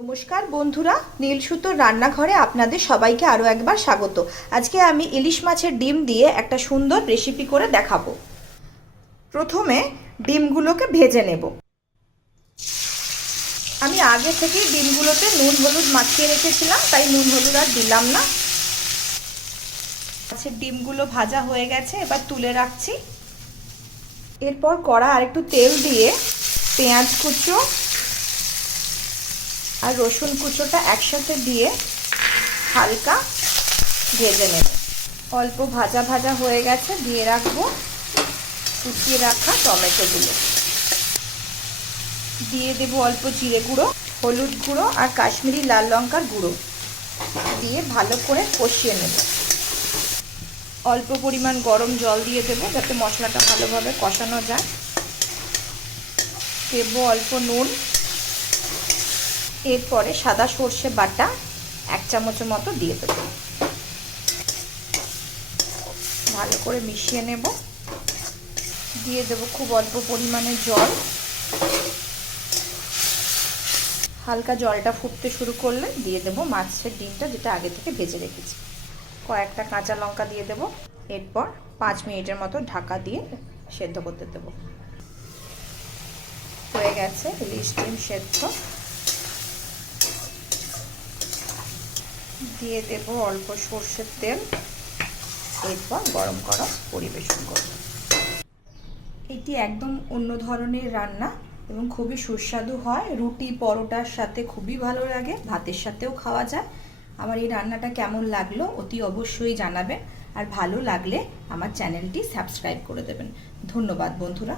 নমস্কার বন্ধুরা, নীলসুতোর রান্নাঘরে আপনাদের সবাইকে আরও একবার স্বাগত। আজকে আমি ইলিশ মাছের ডিম দিয়ে একটা সুন্দর রেসিপি করে দেখাবো। প্রথমে ডিমগুলোকে ভেজে নেব। আমি আগে থেকেই ডিমগুলোতে নুন হলুদ মাখিয়ে রেখেছিলাম, তাই নুন হলুদ আর দিলাম না। মাছের ডিমগুলো ভাজা হয়ে গেছে, এবার তুলে রাখছি। এরপর কড়া আর একটু তেল দিয়ে পেঁয়াজ কুচো আর রসুন কুচোটা একসাথে দিয়ে হালকা ভেজে নেব। অল্প ভাজা ভাজা হয়ে গেছে, দিয়ে রাখবো কুচিয়ে রাখা টমেটোগুলো। দিয়ে দেবো অল্প জিরে গুঁড়ো, হলুদ গুঁড়ো আর কাশ্মীরি লাল লঙ্কার গুঁড়ো দিয়ে ভালো করে কষিয়ে নেব। অল্প পরিমাণ গরম জল দিয়ে দেবো যাতে মশলাটা ভালোভাবে কষানো যায়। দেবো অল্প নুন। এরপরে সাদা সর্ষে বাটা 1 চামচের মতো দিয়ে দেবো। ভালো করে মিশিয়ে নেব। দিয়ে দেবো খুব অল্প পরিমাণে জল। হালকা জলটা ফুটতে শুরু করলে দিয়ে দেবো মাছের ডিমটা, যেটা আগে থেকে ভেজে রেখেছি। কয়েকটা কাঁচা লঙ্কা দিয়ে দেবো। এরপর 5 মিনিটের মতো ঢাকা দিয়ে সেদ্ধ করতে দেবো। হয়ে গেছে ইলিশ ডিম সেদ্ধ। দিয়ে দেব অল্প সর্ষের তেল। এরপর গরম করা পরিবেশন করব। এটি একদম অন্য ধরনের রান্না এবং খুবই সুস্বাদু হয়। রুটি পরোটার সাথে খুবই ভালো লাগে, ভাতের সাথেও খাওয়া যায়। আমার এই রান্নাটা কেমন লাগলো অতি অবশ্যই জানাবেন, আর ভালো লাগলে আমার চ্যানেলটি সাবস্ক্রাইব করে দেবেন। ধন্যবাদ বন্ধুরা।